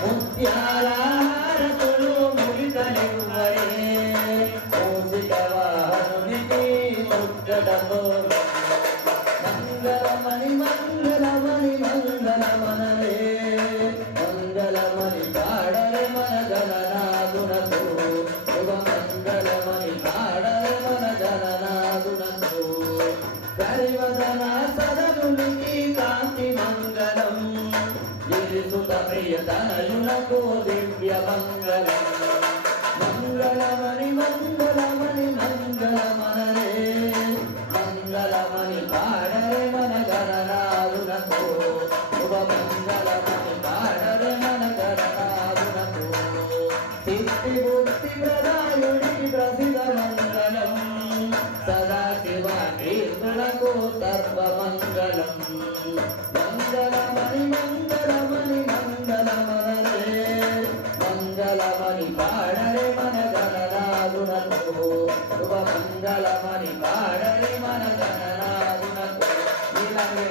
ముత్యాల హారతులు ముగితలివ్వరే మూసిక వాహనునికి ముద్దడతో మంగళమణి మంగళమణి మంగళమనవే మంగళమణి పాడరే మన గణనాథునకు శుభ మంగళమణి పాడరే మన గణనాథునకు కరివదన సదనునికి కాంతి మంగళం గిరిసుత ప్రియతనయునకు దివ్య మంగళం మంగళమణి మంగళమణి మంగళమనరే మంగళమణి పాడరే మన గణనాథునకు శుభ మంగళమణి పాడరే మన గణనాథునకు సిద్ధి బుద్ధి ప్రదాయుడికి ప్రసిద్ధ మంగళం సదా శివ కీర్తులకు సర్వమంగళం మంగళమణి మంగళమణి మంగళమనరే మంగళమణి పాడరే మన గణనాథునకు శుభ మంగళమణి పాడరే మన గణనాథునకు